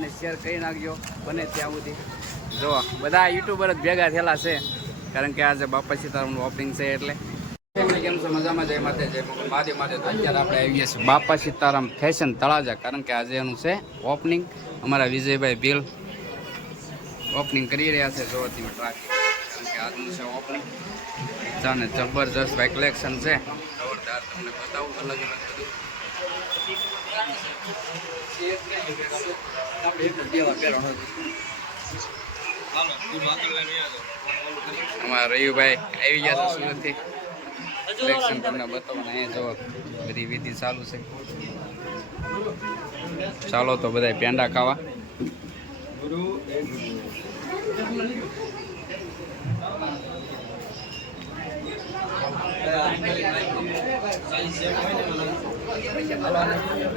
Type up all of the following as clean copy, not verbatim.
અને શેર કરી નાખજો બને ત્યાં સુધી. જો બધા યુટ્યુબર જ ભેગા થયેલા છે કારણ કે આજે બાપા સીતારામનું ઓપનિંગ છે એટલે. કેમ છો? મજામાં? જય માતા જય મહાદેવ માતે. તો અત્યારે આપણે આવીએ છીએ બાપા સીતારામ ફેશન તળાજા કારણ કે આજે એનું છે ઓપનિંગ. અમારા વિજયભાઈ ભીલ ઓપનિંગ કરી રહ્યા છે. જો તમે ટ્રાફિક કારણ કે આજનું છે ઓપનિંગ. જાને જબરજસ્ત ભાઈ કલેક્શન છે જોરદાર. તમને બતાવું અલગ અલગ બધું. અમારા રયુભાઈ આવી ગયા છે સુરતથી. કલેક્શન તમને બતાવવાના અહીંયા જો બધી વિધિ ચાલુ છે. ચાલો તો બધા પેંડા ખાવા.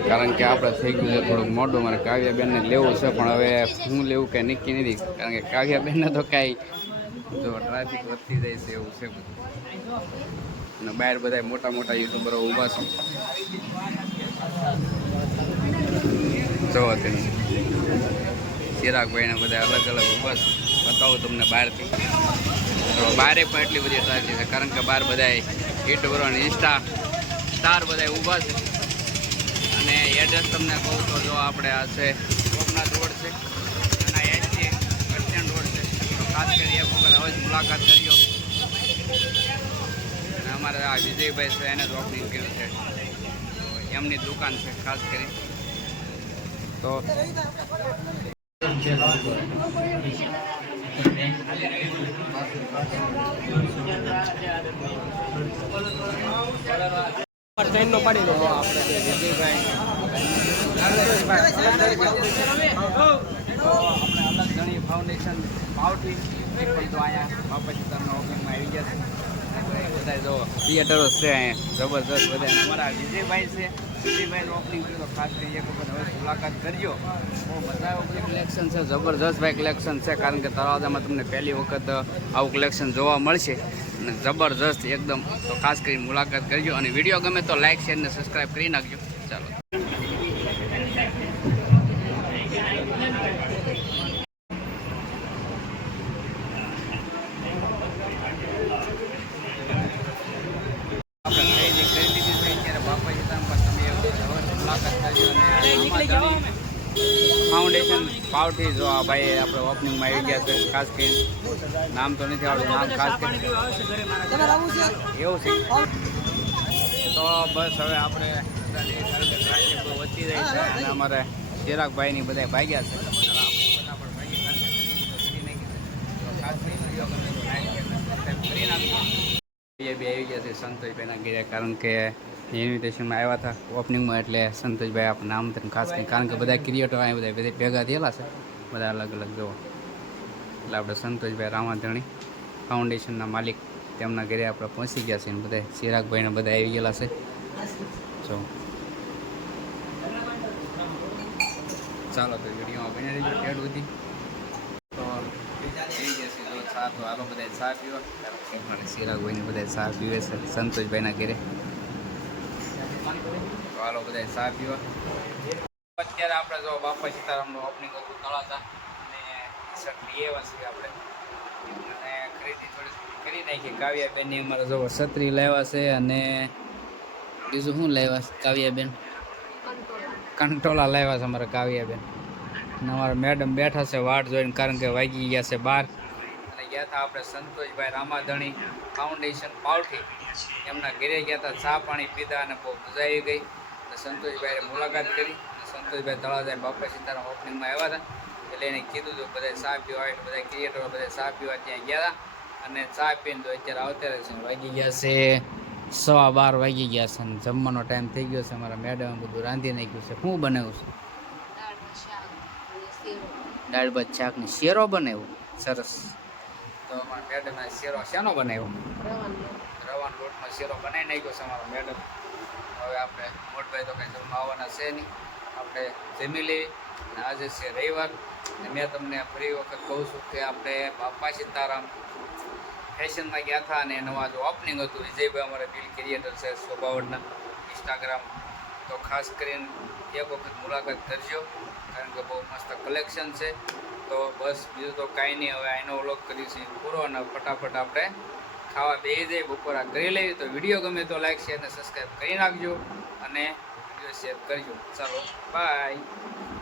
કારણ કે આપણે થઈ ગયું છે થોડુંક મોટું. મારે કાવ્યાબેનને લેવું છે પણ હવે હું લેવું કંઈ નક્કી નથી કારણ કે કાવ્યાબેનને તો કાંઈ જો ટ્રાફિક વધતી જાય છે એવું છે બધું. અને બહાર બધા મોટા મોટા યુટ્યુબરો ઊભા છે. જોવો તમે ચિરાગભાઈને બધા અલગ અલગ ઊભા છે. બતાવું તમને બહારથી. તો બહારે પણ એટલી બધી ટ્રાફિક છે કારણ કે બહાર બધા યુટ્યુબરો અને સ્ટાર બધા ઊભા છે. અને એડ્રેસ તમને કહું તો જો આપણે આ છે સોમનાથ રોડ છે અને એસટી બસ સ્ટેન્ડ રોડ છે. તો ખાસ કરી એક વખત હવે જ મુલાકાત કર્યો. અને અમારે આ વિજયભાઈ છે એને જ ઓપનિંગ કર્યું છે. તો એમની દુકાન છે ખાસ કરી. તો આપણે વિજયભાઈ આપણે અલગ ઘણી ફાઉન્ડેશન પાવથી પણ તો અહીંયા બાપા સીતારામના ઓપનિંગમાં આવી ગયા છે. બધા જો થિયેટરો છે અહીંયા જબરજસ્ત બધા. અમારા વિજયભાઈ છે. વિજયભાઈનું ઓપનિંગ કર્યું તો ખાસ કરી એક વખત હવે મુલાકાત કરજો. બહુ મજા આવે. બધી કલેક્શન છે જબરજસ્ત ભાઈ કલેક્શન છે કારણ કે તળાજામાં તમને પહેલી વખત આવું કલેક્શન જોવા મળશે અને જબરજસ્ત એકદમ. તો ખાસ કરીને મુલાકાત કરજો અને વિડીયો ગમે તો લાઇક શેર અને સબસ્ક્રાઈબ કરી નાખજો. ચાલો. ફાઉન્ડેશન પાવથી જો આ ભાઈ આપણે ઓપનિંગમાં આવી ગયા છે. ખાસ કરીને નામ તો નથી આવડતું. નામ ખાસ કરીને એવું છે. તો બસ હવે આપણે વધતી જાય છે અને અમારે ચિરાગભાઈની બધા ભાગ્યા છે. બે આવી ગયા છે સંતોષભાઈના ઘરે કારણ કે ઇન્વિટેશનમાં આવ્યા હતા ઓપનિંગમાં એટલે સંતોષભાઈ આપણે આમંત્રણ ખાસ કરીને કારણ કે બધા ક્રિએટર અહીંયા બધા ભેગા થયેલા છે બધા અલગ અલગ જોવો. એટલે આપણે સંતોષભાઈ રામાધણી ફાઉન્ડેશનના માલિક તેમના ઘરે આપણે પહોંચી ગયા છે અને બધા ચિરાગભાઈને બધા આવી ગયેલા છે. જો ચાલો તો વિડીયોમાં બની રહીજો ટેડ સુધી. તો થઈ જશે જો ચા તો હાલો બધા ચા પીવા. ચિરાગભાઈને બધા ચા પીવે છે સંતોષભાઈના ઘરે. તો હાલો બધા ચા પીવા. અત્યારે આપણે જો બાપા સીતારામનું ઓપનિંગ હતું તળાજા અને શર્ટ લઈ આવ્યા છીએ આપણે અને ખરીદી થોડી કરી નાખી. કાવ્યાબેનની અમારે જો છત્રી લાવ્યા છે અને બીજું શું લાવ્યા છે કાવ્યાબેન? કંટોલા લાવ્યા છે અમારા કાવ્યાબેન. અને અમારા મેડમ બેઠા છે વાટ જોઈને કારણ કે વાગી ગયા છે 12 અને ગયા હતા આપણે સંતોષભાઈ રામાધણી ફાઉન્ડેશન પાવઠી એમના ઘરે ગયા હતા. ચા પાણી પીધા અને બહુ મજા આવી ગઈ. અને સંતોષભાઈએ મુલાકાત કરી. સંતોષભાઈ તળાજા બાપા સીતારામ ઓપનિંગમાં આવ્યા હતા એટલે એને કીધું હતું બધા ચા પીવા એટલે બધા ક્રિએટરો બધા ચા પીવા ત્યાં ગયા હતા અને ચા પીને તો અત્યારે આવતા રહે છે. વાગી ગયા છે 12:15 વાગી ગયા છે અને જમવાનો ટાઈમ થઈ ગયો છે. અમારા મેડમ બધું રાંધી નાખ્યું છે. શું બનાવ્યું છે? દાળ ભાત શાક ને શેરો બનાવ્યો. સરસ. તો અમારા મેડમે શેરો શેનો બનાવ્યો? રવાનો લોટમાં શેરો બનાવી નાખ્યો છે અમારા મેડમ. હવે આપણે મોટભાઈ તો કંઈ જમવા આવવાના છે નહીં. આપણે જમી લેવી. આજે છે રવિવાર અને મેં તમને ફરી વખત કહું છું કે આપણે બાપા સીતારામ ફેશનમાં ગયા હતા અને નવા જો ઓપનિંગ હતું વિજયભાઈ અમારા બિલ ક્રિએટર છે સોબાવડના ઇન્સ્ટાગ્રામ. તો ખાસ કરીને એક વખત મુલાકાત કરજો, કારણ કે બહુ મસ્ત કલેક્શન છે. તો બસ બીજું તો કાંઈ નહીં, હવે આનો વ્લોગ કરીશું પૂરો અને ફટાફટ આપણે ખાવા બેસી જઈએ, બપોરા કરી લેવી. તો વિડીયો ગમે તો લાઈક શેર અને સબસ્ક્રાઈબ કરી નાખજો અને વિડીયો શેર કરજો. ચાલો બાય.